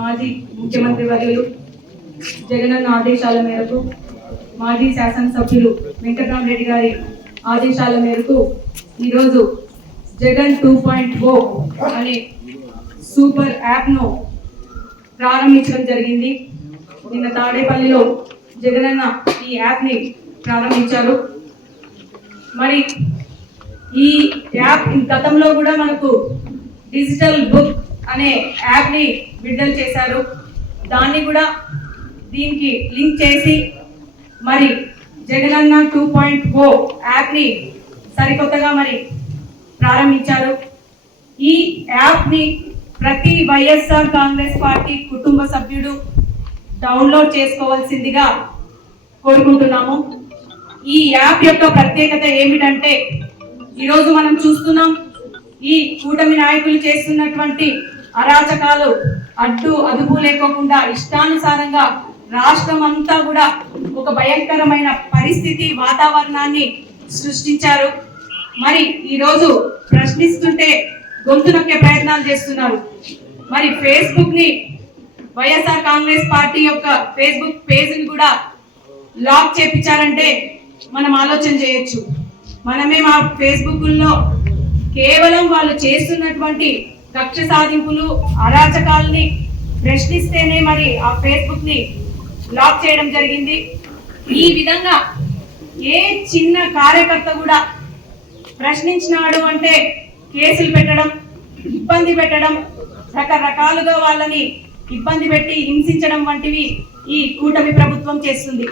మాజీ ముఖ్యమంత్రి వర్యులు జగనన్న ఆదేశాల మేరకు మాజీ శాసనసభ్యులు వెంకటరామరెడ్డి గారి ఆదేశాల మేరకు ఈరోజు జగన్ 2.0 అనే సూపర్ యాప్ను ప్రారంభించడం జరిగింది. నిన్న తాడేపల్లిలో జగనన్న ఈ యాప్ని ప్రారంభించారు. మరి ఈ యాప్ గతంలో కూడా మనకు డిజిటల్ బుక్ అనే యాప్ని విడుదల చేశారు. దాన్ని కూడా దీనికి లింక్ చేసి మరి జగనన్న 2.0 యాప్ని సరికొత్తగా మరి ప్రారంభించారు. ఈ యాప్ని ప్రతి వైఎస్ఆర్ కాంగ్రెస్ పార్టీ కుటుంబ సభ్యుడు డౌన్లోడ్ చేసుకోవాల్సిందిగా కోరుకుంటున్నాము. ఈ యాప్ యొక్క ప్రత్యేకత ఏమిటంటే ఈరోజు మనం చూస్తున్నాం, ఈ కూటమి నాయకులు చేస్తున్నటువంటి అరాచకాలు అడ్డు అదుపు లేకోకుండా ఇష్టానుసారంగా రాష్ట్రం అంతా కూడా ఒక భయంకరమైన పరిస్థితి వాతావరణాన్ని సృష్టించారు. మరి ఈరోజు ప్రశ్నిస్తుంటే గొంతు నొక్కే ప్రయత్నాలు చేస్తున్నారు. మరి ఫేస్బుక్ ని వైఎస్ఆర్ కాంగ్రెస్ పార్టీ యొక్క ఫేస్బుక్ పేజ్ని కూడా లాక్ చేపించారంటే మనం ఆలోచన చేయొచ్చు. మనమే మా ఫేస్బుక్లో కేవలం వాళ్ళు చేస్తున్నటువంటి కక్ష సాధింపులు అరాచకాలని ప్రశ్నిస్తేనే మరి ఆ ఫేస్బుక్ ని లాక్ చేయడం జరిగింది. ఈ విధంగా ఏ చిన్న కార్యకర్త కూడా ప్రశ్నించినాడు అంటే కేసులు పెట్టడం, ఇబ్బంది పెట్టడం, రకరకాలుగా వాళ్ళని ఇబ్బంది పెట్టి హింసించడం వంటివి ఈ కూటమి ప్రభుత్వం చేస్తుంది.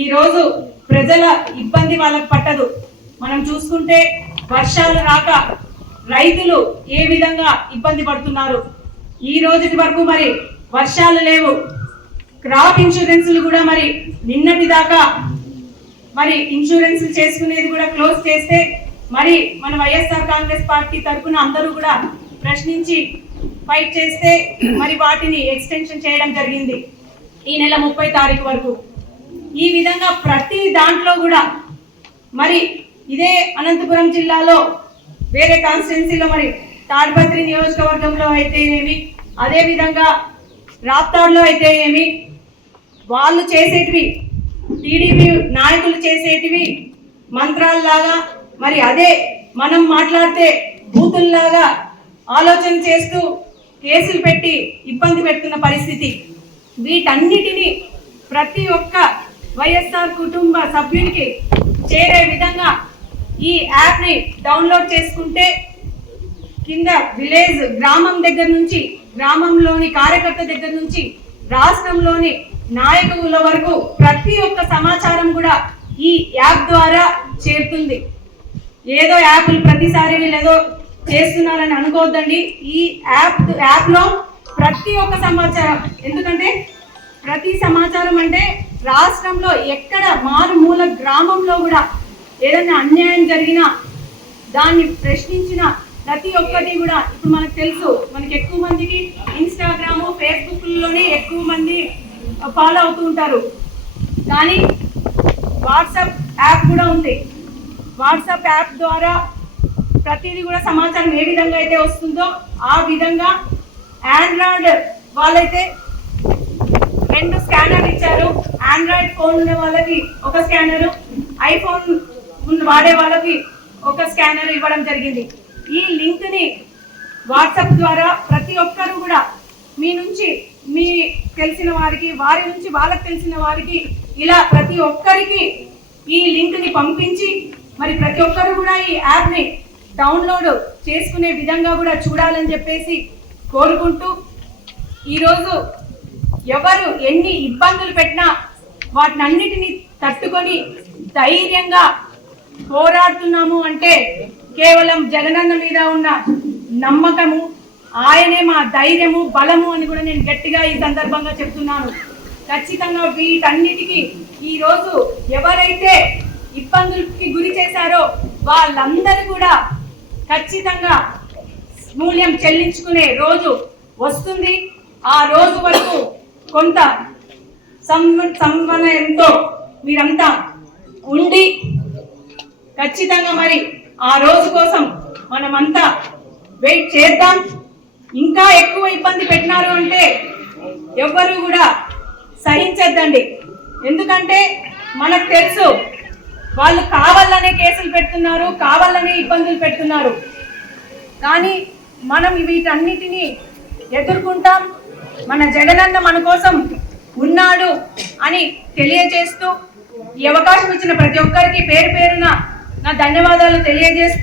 ఈ రోజు ప్రజల ఇబ్బంది వాళ్ళకు పట్టదు. మనం చూసుకుంటే వర్షాలు రాక రైతులు ఏ విధంగా ఇబ్బంది పడుతున్నారు. ఈ రోజుటి వరకు మరి వర్షాలు లేవు. క్రాప్ ఇన్సూరెన్స్లు కూడా మరి నిన్నటి దాకా మరి ఇన్సూరెన్స్ చేసుకునేది కూడా క్లోజ్ చేస్తే మరి మన వైఎస్ఆర్ కాంగ్రెస్ పార్టీ తరఫున అందరూ కూడా ప్రశ్నించి ఫైట్ చేస్తే మరి వాటిని ఎక్స్టెన్షన్ చేయడం జరిగింది ఈ నెల 30 తారీఖు వరకు. ఈ విధంగా ప్రతి దాంట్లో కూడా మరి ఇదే అనంతపురం జిల్లాలో వేరే కాన్స్టిట్యున్సీలో మరి తాడిపత్రి నియోజకవర్గంలో అయితేనేమి, అదే విధంగా రాప్తాడ్లో అయితేనేమి, వాళ్ళు చేసేటివి టీడీపీ నాయకులు చేసేటివి మంత్రాల్లాగా, మరి అదే మనం మాట్లాడితే బూతుల్లాగా ఆలోచన చేస్తూ కేసులు పెట్టి ఇబ్బంది పెడుతున్న పరిస్థితి. వీటన్నిటినీ ప్రతి ఒక్క వైఎస్ఆర్ కుటుంబ సభ్యునికి చేరే విధంగా ఈ యాప్ని డౌన్లోడ్ చేసుకుంటే కింద విలేజ్ గ్రామం దగ్గర నుంచి, గ్రామంలోని కార్యకర్త దగ్గర నుంచి రాష్ట్రంలోని నాయకుల వరకు ప్రతి ఒక్క సమాచారం కూడా ఈ యాప్ ద్వారా చేరుతుంది. ఏదో యాప్లు ప్రతిసారి వీళ్ళేదో చేస్తున్నారని అనుకోవద్దండి. ఈ యాప్లో ప్రతి ఒక్క సమాచారం, ఎందుకంటే ప్రతి సమాచారం అంటే రాష్ట్రంలో ఎక్కడ మారుమూల గ్రామంలో కూడా ఏదైనా అన్యాయం జరిగినా దాన్ని ప్రశ్నించిన ప్రతి ఒక్కటి కూడా ఇప్పుడు మనకు తెలుసు. మనకి ఎక్కువ మందికి ఇన్స్టాగ్రాము, ఫేస్బుక్లోనే ఎక్కువ మంది ఫాలో అవుతూ ఉంటారు. కానీ వాట్సాప్ యాప్ కూడా ఉంది. వాట్సాప్ యాప్ ద్వారా ప్రతిదీ కూడా సమాచారం ఏ విధంగా అయితే వస్తుందో ఆ విధంగా ఆండ్రాయిడ్ వాళ్ళైతే 2 స్కానర్లు ఇచ్చారు. ఆండ్రాయిడ్ ఫోన్ ఉన్న వాళ్ళకి ఒక స్కానరు, ఐఫోన్ వాడే వాళ్ళకి ఒక స్కానర్ ఇవ్వడం జరిగింది. ఈ లింక్ని వాట్సాప్ ద్వారా ప్రతి ఒక్కరు కూడా మీ నుంచి మీ తెలిసిన వారికి, వారి నుంచి వాళ్ళకి తెలిసిన వారికి, ఇలా ప్రతి ఒక్కరికి ఈ లింక్ని పంపించి మరి ప్రతి ఒక్కరు కూడా ఈ యాప్ని డౌన్లోడ్ చేసుకునే విధంగా కూడా చూడాలని చెప్పేసి కోరుకుంటూ, ఈరోజు ఎవరు ఎన్ని ఇబ్బందులు పెట్టినా వాటిని అన్నిటినీ తట్టుకొని ధైర్యంగా పోరాడుతున్నాము అంటే కేవలం జగనన్న మీద ఉన్న నమ్మకము, ఆయనే మా ధైర్యము, బలము అని కూడా నేను గట్టిగా ఈ సందర్భంగా చెప్తున్నాను. ఖచ్చితంగా వీటన్నిటికీ ఈరోజు ఎవరైతే ఇబ్బందులకి గురి చేశారో వాళ్ళందరూ కూడా ఖచ్చితంగా మూల్యం చెల్లించుకునే రోజు వస్తుంది. ఆ రోజు వరకు కొంత సమన్వయంతో మీరంతా ఉండి ఖచ్చితంగా మరి ఆ రోజు కోసం మనమంతా వెయిట్ చేద్దాం. ఇంకా ఎక్కువ ఇబ్బంది పెట్టినారు అంటే ఎవ్వరూ కూడా సహించద్దండి. ఎందుకంటే మనకు తెలుసు వాళ్ళు కావాలనే కేసులు పెడుతున్నారు, కావాలనే ఇబ్బందులు పెడుతున్నారు. కానీ మనం వీటన్నిటినీ ఎదుర్కొంటాం. మన జగనన్న మన కోసం ఉన్నాడు అని తెలియజేస్తూ, ఈ అవకాశం ఇచ్చిన ప్రతి ఒక్కరికి పేరు పేరున నా ధన్యవాదాలు తెలియజేస్తూ